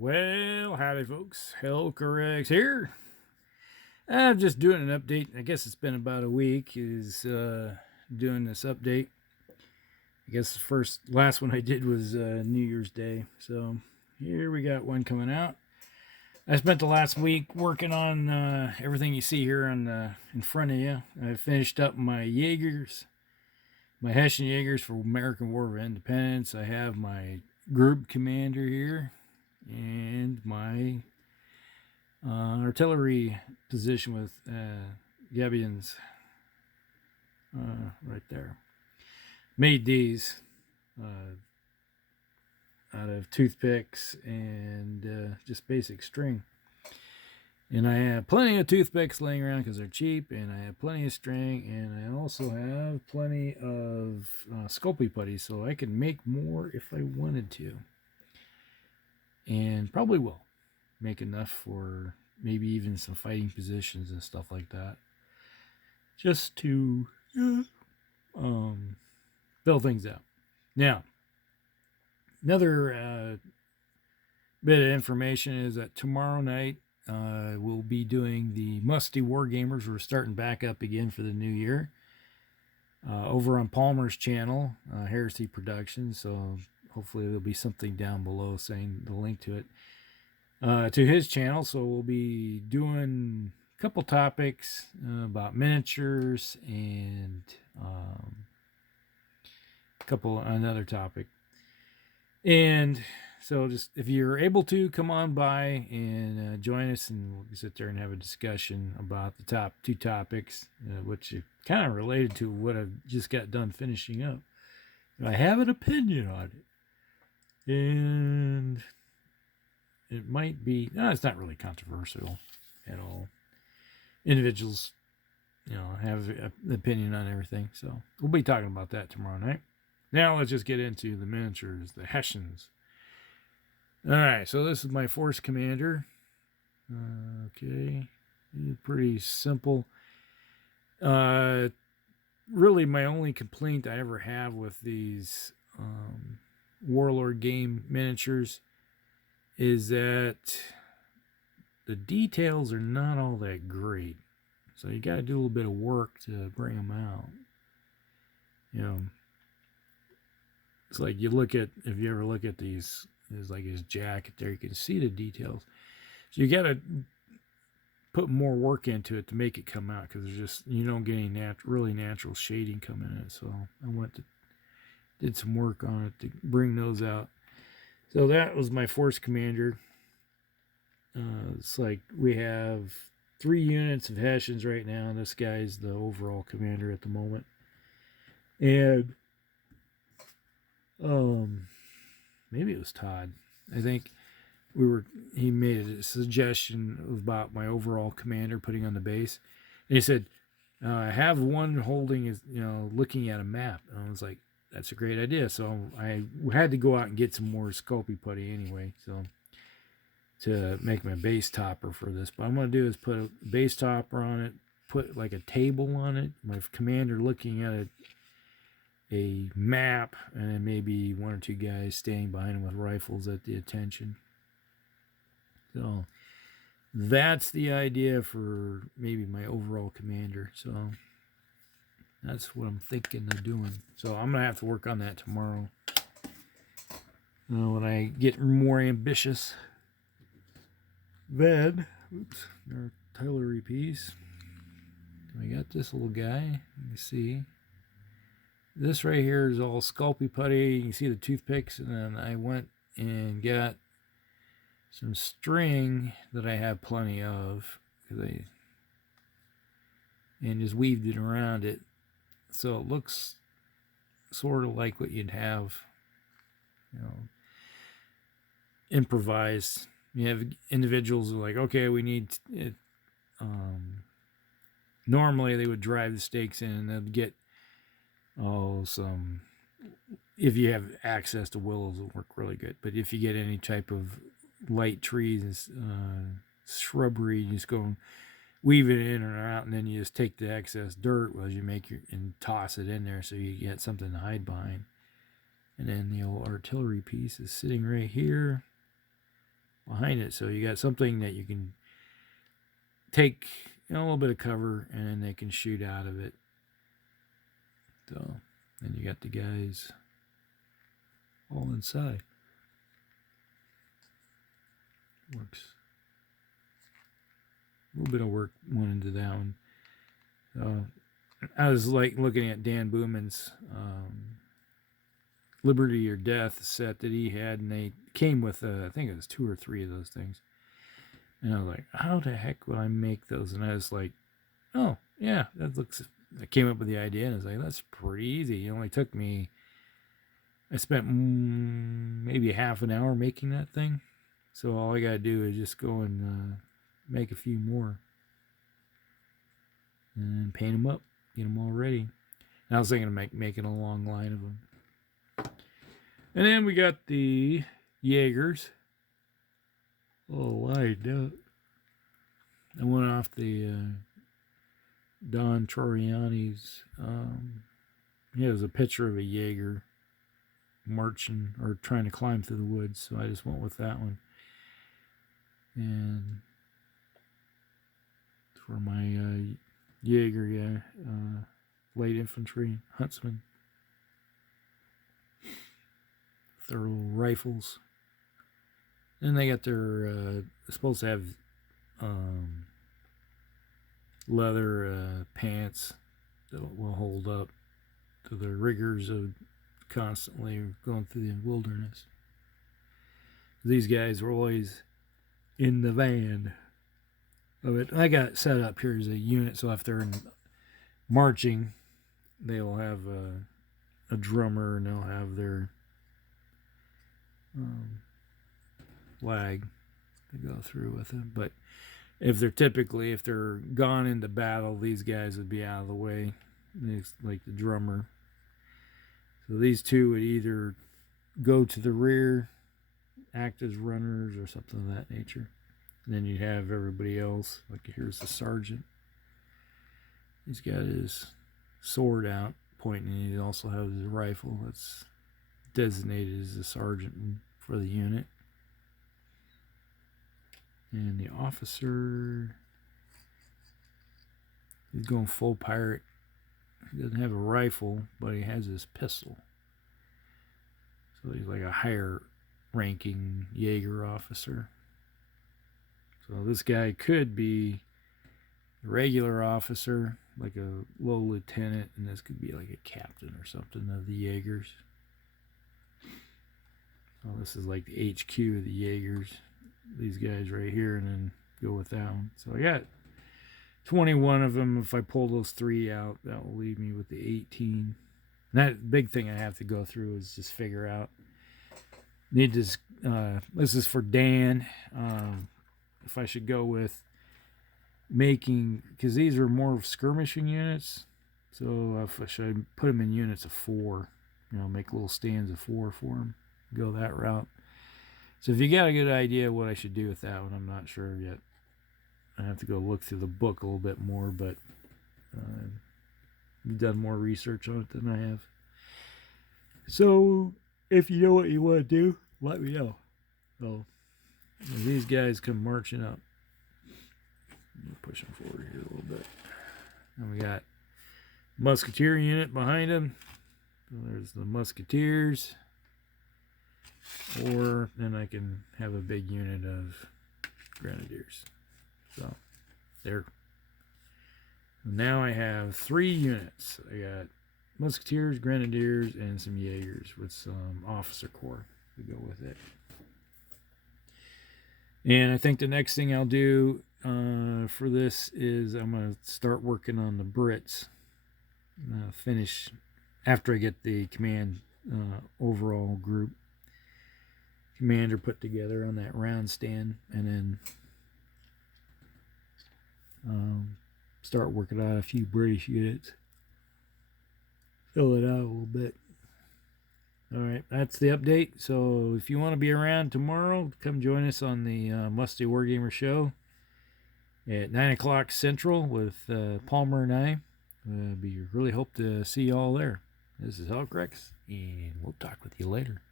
Well, howdy, folks. Hellcorrex here. I'm just doing an update. I guess it's been about a week. Is doing this update. I guess the last one I did was New Year's Day. So here we got one coming out. I spent the last week working on everything you see here in front of you. I finished up my Jagers, my Hessian Jagers for American War of Independence. I have my group commander here and my artillery position with Gabions right there. Made these out of toothpicks and just basic string. And I have plenty of toothpicks laying around because they're cheap, and I have plenty of string, and I also have plenty of Sculpey putty, so I can make more if I wanted to. And probably will make enough for maybe even some fighting positions and stuff like that. Just to fill things out. Now, another bit of information is that tomorrow night we'll be doing the Musty Wargamers. We're starting back up again for the new year. Over on Palmer's channel, Heresy Productions. So hopefully there'll be something down below saying the link to it. To his channel. So we'll be doing a couple topics about miniatures and another topic. And so just if you're able to, come on by and join us, and we'll sit there and have a discussion about the top two topics, which are kind of related to what I've just got done finishing up. I have an opinion on it. And it might be, no, it's not really controversial at all. Individuals, have an opinion on everything. So we'll be talking about that tomorrow night. Now let's just get into the miniatures, the Hessians. All right, so this is my force commander. Okay, pretty simple. Really, my only complaint I ever have with these Warlord game miniatures is that the details are not all that great. So you got to do a little bit of work to bring them out. It's like if you ever look at these, there's like his jacket there, you can see the details. So you got to put more work into it to make it come out, because you don't get any really natural shading coming in it. So I did some work on it to bring those out. So that was my force commander. It's like we have 3 units of Hessians right now, and this guy's the overall commander at the moment. And maybe it was Todd. I think he made a suggestion about my overall commander putting on the base. And he said, I have one holding his, looking at a map. And I was like, that's a great idea. So I had to go out and get some more Sculpey putty anyway, so to make my base topper for this. But what I'm going to do is put a base topper on it, put like a table on it, my commander looking at a map, and then maybe 1 or 2 guys standing behind him with rifles at the attention. So that's the idea for maybe my overall commander. So that's what I'm thinking of doing. So I'm going to have to work on that tomorrow when I get more ambitious. Then, our artillery piece. I got this little guy. You can see. This right here is all Sculpey putty. You can see the toothpicks. And then I went and got some string that I have plenty of, and just weaved it around it. So it looks sort of like what you'd have, improvised. You have individuals who are like, okay, we need it. Normally they would drive the stakes in and they'd get if you have access to willows, it'll work really good. But if you get any type of light trees, shrubbery, you just go and weave it in or out, and then you just take the excess dirt as you and toss it in there so you get something to hide behind. And then the old artillery piece is sitting right here. behind it, so you got something that you can take a little bit of cover, and then they can shoot out of it. So, and you got the guys all inside. Works. A little bit of work went into that one. I was like looking at Dan Booman's Liberty or Death set that he had, and they came with I think it was 2 or 3 of those things. And I was like, how the heck would I make those? And I was like, oh yeah, that looks. I came up with the idea, and I was like, that's pretty easy. It only took me. I spent maybe half an hour making that thing. So all I gotta do is just go and make a few more, and paint them up, get them all ready. And I was thinking of making a long line of them. And then we got the Jagers. Oh, lined up. I went off the Don Troiani's. It was a picture of a Jaeger marching or trying to climb through the woods, so I just went with that one. And for my Jaeger, light infantry huntsman, their little rifles. Then they got their supposed to have leather pants that will hold up to the rigors of constantly going through the wilderness. These guys were always in the van of it. I got it set up here as a unit, so if they're marching, they'll have a drummer, and they'll have their flag to go through with it. But if they're gone into battle, these guys would be out of the way. It's like the drummer. So these two would either go to the rear, act as runners, or something of that nature. And then you have everybody else. Like here's the sergeant. He's got his sword out, pointing, and he also has his rifle that's designated as the sergeant for the unit. And the officer, he's going full pirate. He doesn't have a rifle, but he has his pistol. So he's like a higher ranking Jaeger officer. So this guy could be a regular officer, like a low lieutenant, and this could be like a captain or something of the Jagers. So this is like the HQ of the Jagers. These guys right here, and then go with that one. So I got 21 of them. If I pull those 3 out, that will leave me with the 18. And that big thing I have to go through is just figure out. Need this. This is for Dan. If I should go with making, because these are more of skirmishing units. So if I should put them in units of 4, make little stands of 4 for them. Go that route. So if you got a good idea what I should do with that one, I'm not sure yet. I have to go look through the book a little bit more, but you've done more research on it than I have. So if you know what you want to do, let me know. So these guys come marching up. Push them forward here a little bit. And we got musketeer unit behind them. So there's the musketeers. Or then I can have a big unit of grenadiers. So there. Now I have 3 units. I got musketeers, grenadiers, and some Jagers with some officer corps to go with it. And I think the next thing I'll do for this is I'm going to start working on the Brits. Finish after I get the command overall group commander put together on that round stand, and then start working on a few British units. Fill it out a little bit. Alright, that's the update. So if you want to be around tomorrow, come join us on the Musty Wargamer Show at 9 o'clock Central with Palmer and I. We really hope to see you all there. This is Hellcrex, and we'll talk with you later.